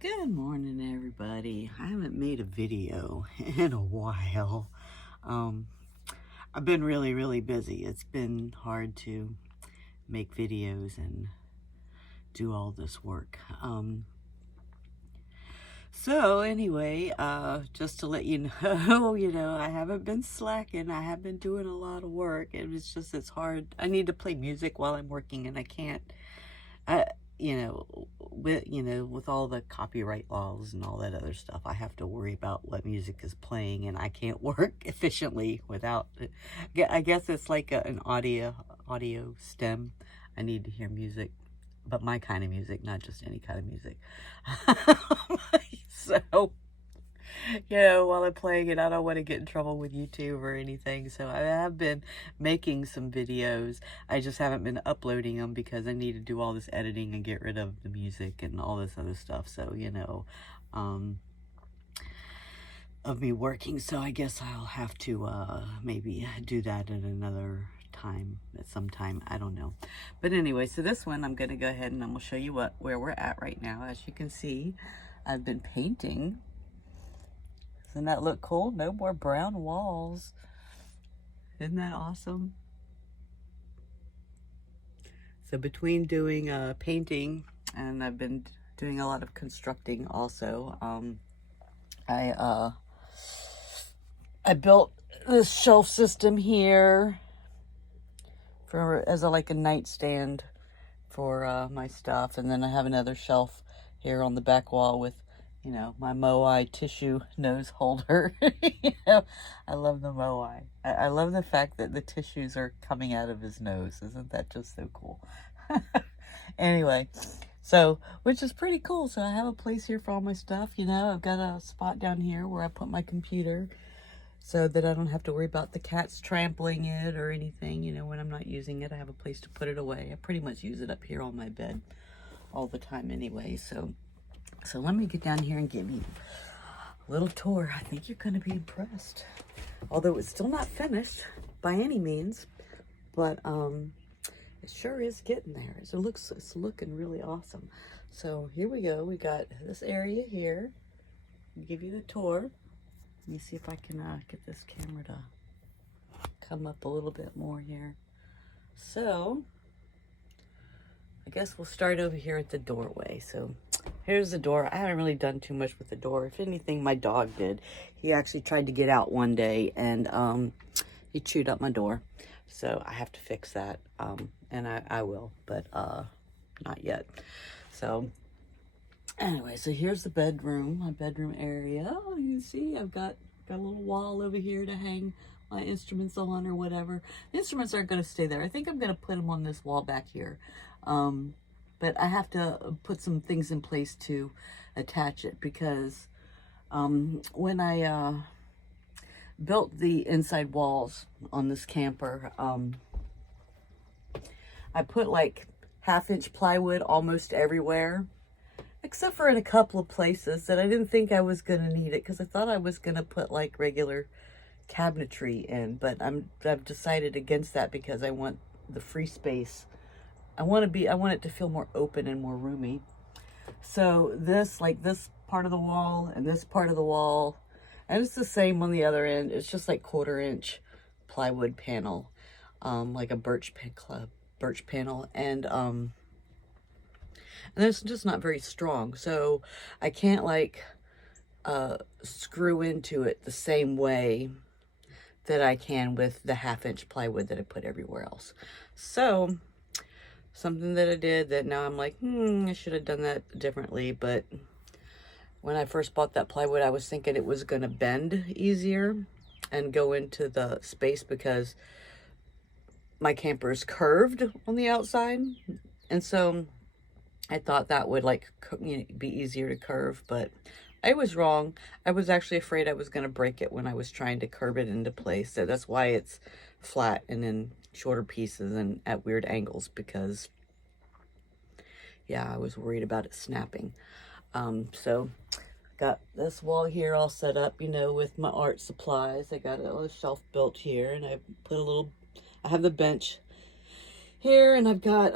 Good morning, everybody. I haven't made a video in a while. I've been really busy. It's been hard to make videos and do all this work. So anyway, just to let you know, I haven't been slacking. I have been doing a lot of work. It's hard. I need to play music while I'm working, and I can't. With all the copyright laws and all that other stuff, I have to worry about what music is playing, and I can't work efficiently without it. I guess it's like an audio stem. I need to hear music, but my kind of music, not just any kind of music. So, while I'm playing it, I don't want to get in trouble with YouTube or anything. So I have been making some videos. I just haven't been uploading them because I need to do all this editing and get rid of the music and all this other stuff. So, of me working. So I guess I'll have to maybe do that at another time, at some time. I don't know. But anyway, so this one, I'm going to go ahead and I'm going to show you where we're at right now. As you can see, I've been painting. Doesn't that look cool? No more brown walls. Isn't that awesome? So between doing painting and I've been doing a lot of constructing also, I built this shelf system here as a nightstand for my stuff, and then I have another shelf here on the back wall with my Moai tissue nose holder. I love the Moai. I love the fact that the tissues are coming out of his nose. Isn't that just so cool? Anyway, so, which is pretty cool. So I have a place here for all my stuff. I've got a spot down here where I put my computer so that I don't have to worry about the cats trampling it or anything. When I'm not using it, I have a place to put it away. I pretty much use it up here on my bed all the time anyway. So let me get down here and give you a little tour. I think you're going to be impressed. Although it's still not finished by any means, but it sure is getting there. It's looking really awesome. So here we go. We got this area here. I'll give you the tour. Let me see if I can get this camera to come up a little bit more here. So I guess we'll start over here at the doorway. So here's the door. I haven't really done too much with the door. If anything, my dog did. He actually tried to get out one day and he chewed up my door. So I have to fix that. And I will, but not yet. So anyway, so here's the bedroom, my bedroom area. Oh, you can see I've got a little wall over here to hang my instruments on or whatever. The instruments aren't going to stay there. I think I'm going to put them on this wall back here. But I have to put some things in place to attach it because when I built the inside walls on this camper, I put like 1/2-inch plywood almost everywhere, except for in a couple of places that I didn't think I was going to need it because I thought I was going to put like regular cabinetry in, but I've decided against that because I want the free space. I want it to feel more open and more roomy. So this part of the wall and this part of the wall, and it's the same on the other end. It's just like 1/4-inch plywood panel, like a birch panel, and it's just not very strong. So I can't screw into it the same way that I can with the 1/2-inch plywood that I put everywhere else. So something that I did that now I'm like, I should have done that differently. But when I first bought that plywood, I was thinking it was going to bend easier and go into the space because my camper is curved on the outside. And so I thought that would be easier to curve, but I was wrong. I was actually afraid I was going to break it when I was trying to curve it into place. So that's why it's flat and in shorter pieces and at weird angles, because I was worried about it snapping. So got this wall here all set up, with my art supplies. I got a little shelf built here, and I have the bench here, and I've got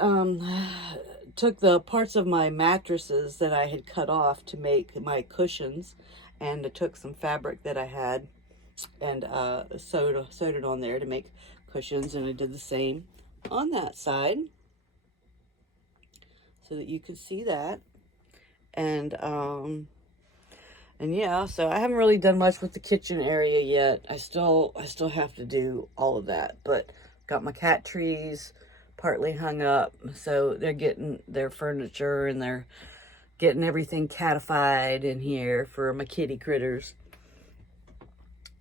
took the parts of my mattresses that I had cut off to make my cushions, and I took some fabric that I had and sewed it on there to make cushions, and I did the same on that side so that you could see that. And yeah, so I haven't really done much with the kitchen area yet. I still have to do all of that, but got my cat trees partly hung up, so they're getting their furniture and they're getting everything catified in here for my kitty critters.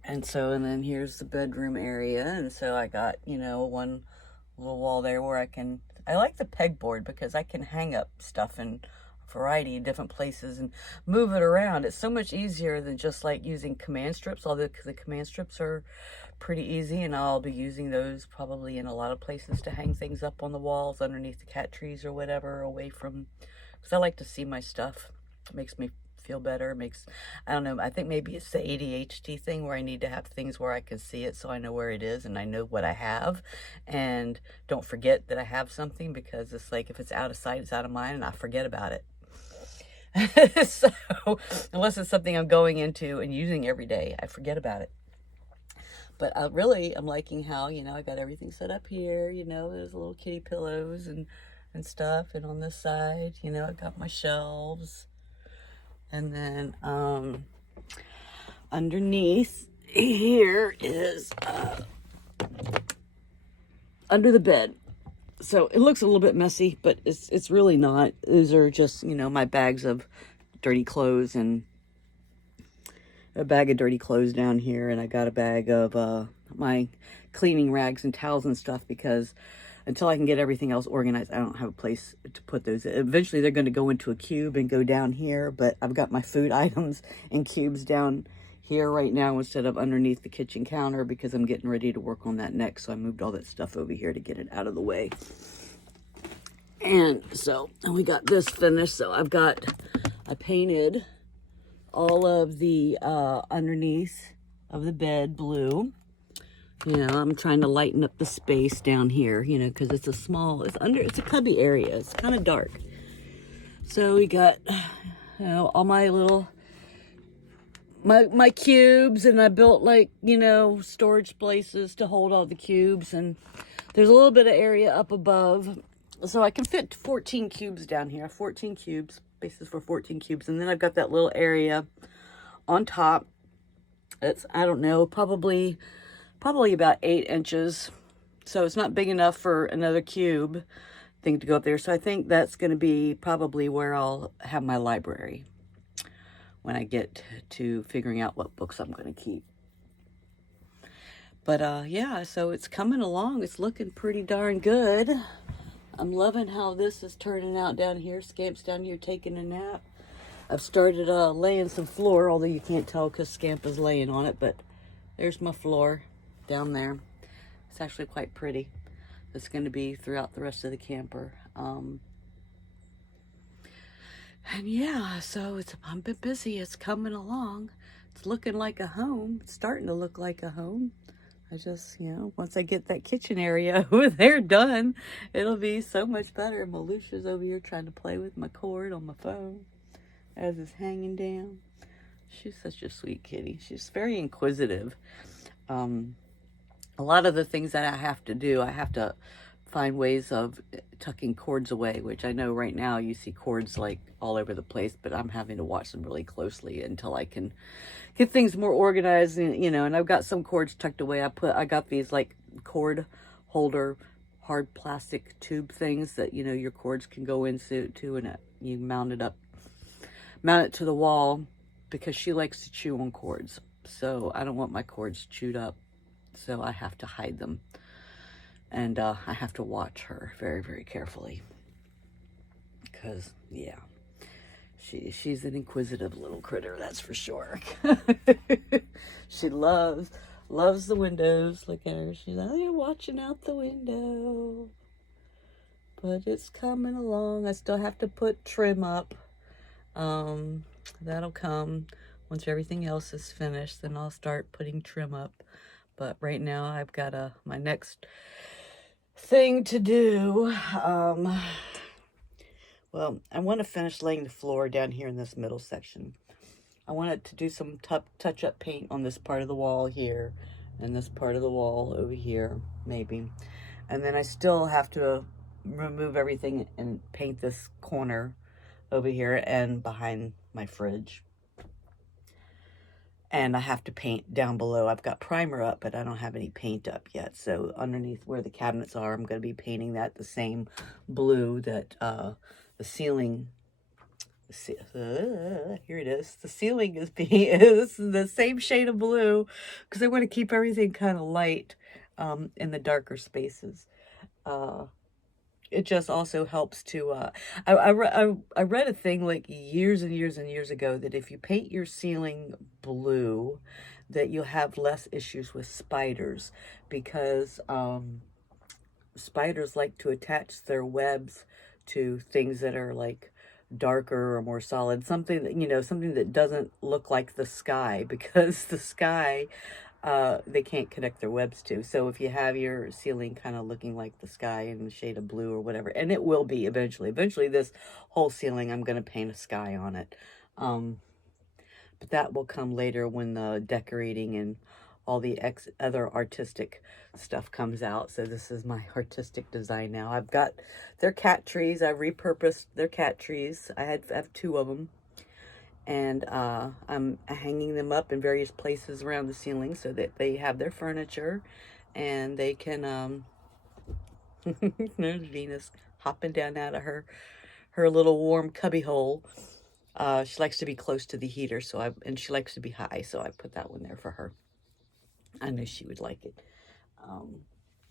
And then here's the bedroom area, and so I got, you know, one little wall there where I like the pegboard because I can hang up stuff in variety of different places and move it around. It's so much easier than just like using command strips, although the command strips are pretty easy, and I'll be using those probably in a lot of places to hang things up on the walls underneath the cat trees or whatever, away from, because I like to see my stuff. It makes me feel better. I don't know, I think maybe it's the ADHD thing where I need to have things where I can see it so I know where it is and I know what I have and don't forget that I have something, because it's like if it's out of sight, it's out of mind, and I forget about it. So unless it's something I'm going into and using every day, I forget about it. But I'm liking how, you know, I got everything set up here, you know, there's little kitty pillows and stuff. And on this side, you know, I got my shelves. And then underneath here is under the bed. So it looks a little bit messy, but it's really not. Those are just, you know, my bags of dirty clothes, and a bag of dirty clothes down here, and I got a bag of my cleaning rags and towels and stuff, because until I can get everything else organized, I don't have a place to put those. Eventually they're going to go into a cube and go down here, but I've got my food items in cubes down here right now instead of underneath the kitchen counter, because I'm getting ready to work on that next. So I moved all that stuff over here to get it out of the way. And we got this finished. So I painted all of the underneath of the bed blue. You know, I'm trying to lighten up the space down here, you know, because it's a cubby area. It's kind of dark. So we got, you know, all my little, my cubes, and I built, like, you know, storage places to hold all the cubes. And there's a little bit of area up above, so I can fit 14 cubes down here. 14 cubes, spaces for 14 cubes. And then I've got that little area on top. It's, I don't know, probably about 8 inches. So it's not big enough for another cube thing to go up there. So I think that's going to be probably where I'll have my library when I get to figuring out what books I'm going to keep. But yeah, so it's coming along. It's looking pretty darn good. I'm loving how this is turning out down here. Scamp's down here taking a nap. I've started laying some floor, although you can't tell because Scamp is laying on it, but there's my floor down there. It's actually quite pretty. It's going to be throughout the rest of the camper. And yeah, so I'm been busy. It's coming along. It's looking like a home. It's starting to look like a home. I just, you know, once I get that kitchen area over there done, it'll be so much better. Malusha's over here trying to play with my cord on my phone as it's hanging down. She's such a sweet kitty. She's very inquisitive. A lot of the things that I have to do, I have to find ways of tucking cords away, which I know right now you see cords like all over the place, but I'm having to watch them really closely until I can get things more organized. And, you know, and I've got some cords tucked away. I got these like cord holder, hard plastic tube things that, you know, your cords can go into and you mount it to the wall, because she likes to chew on cords. So I don't want my cords chewed up. So I have to hide them. And I have to watch her very, very carefully. Because, yeah, she's an inquisitive little critter, that's for sure. She loves the windows. Look at her. She's out there watching out the window. But it's coming along. I still have to put trim up. That'll come once everything else is finished. Then I'll start putting trim up. But right now I've got my next thing to do. Well, I want to finish laying the floor down here in this middle section. I wanted to do some touch-up paint on this part of the wall here and this part of the wall over here, maybe. And then I still have to remove everything and paint this corner over here and behind my fridge. And I have to paint down below. I've got primer up, but I don't have any paint up yet. So underneath where the cabinets are, I'm going to be painting that the same blue that the ceiling... here it is. The ceiling is the same shade of blue because I want to keep everything kind of light in the darker spaces. It just also helps to, I read a thing like years and years and years ago that if you paint your ceiling blue, that you'll have less issues with spiders because spiders like to attach their webs to things that are like darker or more solid, something that, you know, something that doesn't look like the sky, because the sky, they can't connect their webs to. So if you have your ceiling kind of looking like the sky in the shade of blue or whatever, and it will be eventually this whole ceiling, I'm going to paint a sky on it. But that will come later when the decorating and all the other artistic stuff comes out. So this is my artistic design now. I've got their cat trees. I repurposed their cat trees. I have 2 of them. And I'm hanging them up in various places around the ceiling so that they have their furniture and they can, there's Venus hopping down out of her little warm cubby hole. She likes to be close to the heater, and she likes to be high, so I put that one there for her. I knew she would like it.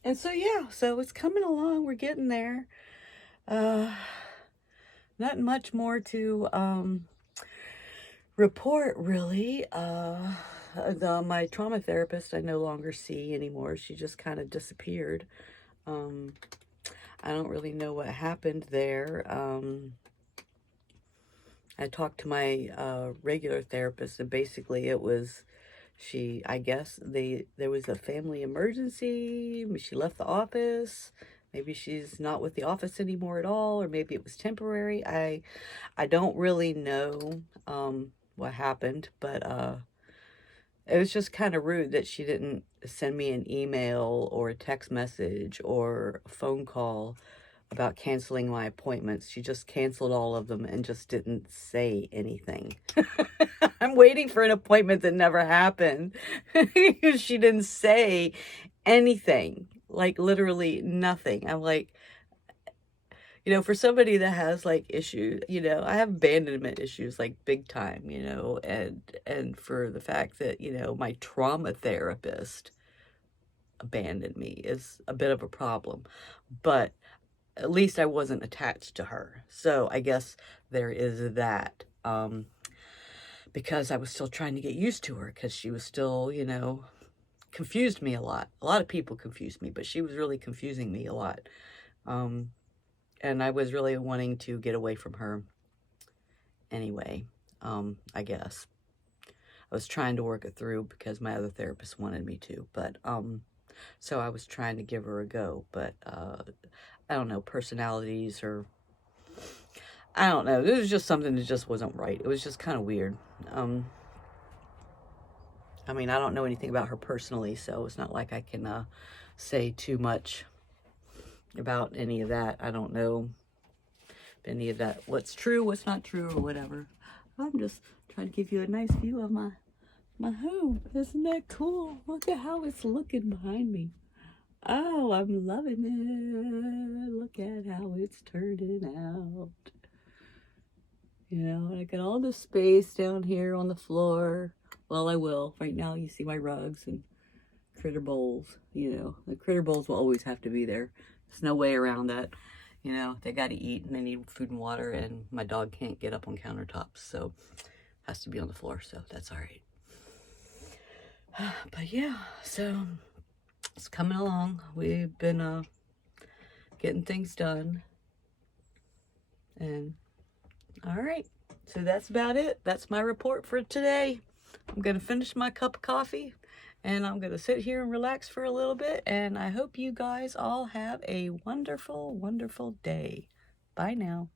And so, yeah, so it's coming along. We're getting there. Not much more to report, really. My trauma therapist I no longer see anymore. She just kind of disappeared. I don't really know what happened there. I talked to my regular therapist, and basically it was... I guess there was a family emergency. She left the office. Maybe she's not with the office anymore at all, or maybe it was temporary. I don't really know what happened, but it was just kind of rude that she didn't send me an email or a text message or a phone call about canceling my appointments. She just canceled all of them and just didn't say anything. I'm waiting for an appointment that never happened. She didn't say anything, like literally nothing. I'm like, you know, for somebody that has like issues, you know, I have abandonment issues like big time, you know, and for the fact that, you know, my trauma therapist abandoned me is a bit of a problem. But at least I wasn't attached to her. So I guess there is that. Because I was still trying to get used to her, because she was still, you know, confused me a lot. A lot of people confused me, but she was really confusing me a lot. And I was really wanting to get away from her anyway, I guess. I was trying to work it through because my other therapist wanted me to, but, so I was trying to give her a go, but, I don't know, personalities or, I don't know. It was just something that just wasn't right. It was just kind of weird. I mean, I don't know anything about her personally, so it's not like I can say too much about any of that. I don't know any of that, what's true, what's not true, or whatever. I'm just trying to give you a nice view of my home. Isn't that cool? Look at how it's looking behind me. Oh, I'm loving it. Look at how it's turning out. You know, I got all the space down here on the floor. Well, I will. Right now, you see my rugs and critter bowls. You know, the critter bowls will always have to be there. There's no way around that. You know, they got to eat and they need food and water, and my dog can't get up on countertops, so it has to be on the floor, so that's all right. But yeah, so it's coming along. We've been getting things done. And all right, so that's about it. That's my report for today. I'm going to finish my cup of coffee, and I'm going to sit here and relax for a little bit, and I hope you guys all have a wonderful, wonderful day. Bye now.